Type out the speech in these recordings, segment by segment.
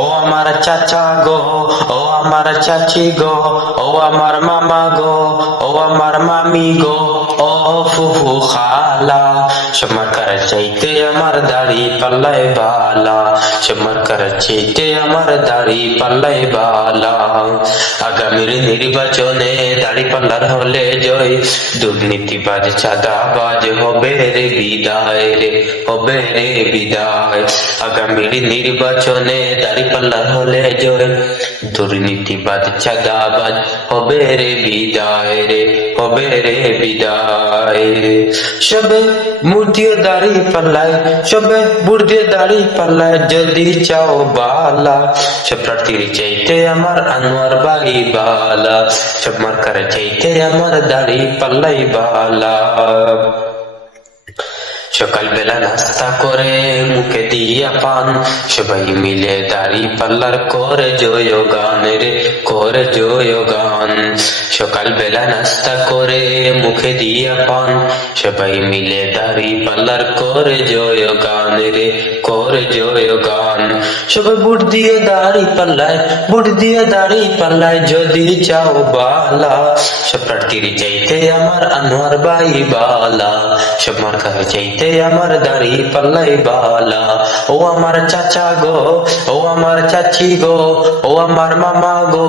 ও আমার চাচা গো, ও আমার চাচি গো, ও আমার মামা গো, ও আমার মামি গো, ও ফুফু খালা, চমৎকার চাইতে আমার দাড়ি পাল্লায় বালা, চমৎকার চাইতে আমার দাড়ি পাল্লায় বালা। আগামীর নির্বাচনে দাড়ি পাল্লার হলে জয়, দুর্নীতিবাজ চাঁদাবাজ হবে রে বিদায় রে, হবে রে বিদায়। আগামীর নির্বাচনে দাড়ি পাল্লার হলে জয়, দুর্নীতিবাজ চাঁদাবাজ হবে রে বিদায় রে, হবে রে বিদায়। সবে মুড় দিয়ে দাড়ি পাল্লায়, সবে বুড় দিয়ে দাড়ি পাল্লায়, যদি চাও বালা, সব প্রার্থীর চাইতে আমার আনোয়ার ভাই বালা, সব মার্কার চাইতে আমার দাড়ি পাল্লাই বালা। সকালবেলা নাস্তা করে মুখে দিয়া পান, সবাই মিলে দাড়ি পাল্লার করে জয়গান রে, করে জয়গান। সকালবেলা নাস্তা করে মুখে দিয়া পান, সবাই মিলে দাড়ি পাল্লার করে জয়গান রে, করে জয়গান। সবাই বুট দিয়ে দাড়ি পাল্লায়, বুট দিয়ে দাড়ি পাল্লায়, যদি চাও বালা, সব প্রার্থীর চাইতে আমার আনোয়ার ভাই বালা, সব মার্কার চাইতে আমার দাড়ি পাল্লাই বালা। ও আমার চাচা গো, ও আমার চাচি গো, ও আমার মামা গো,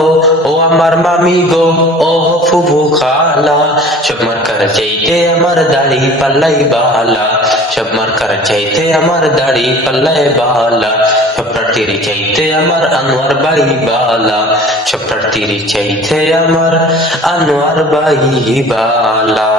ও আমার মামি গো, ও ফুফু খালা, সব মার্কার চাইতে আমার দাড়ি পাল্লাই বালা, সব মার্কার চাইতে আমার দাড়ি পাল্লাই বালা। সব প্রার্থীর চাইতে আমার আনোয়ার ভাই বালা, সব প্রার্থীর চাইতে আমার আনোয়ার ভাই বালা।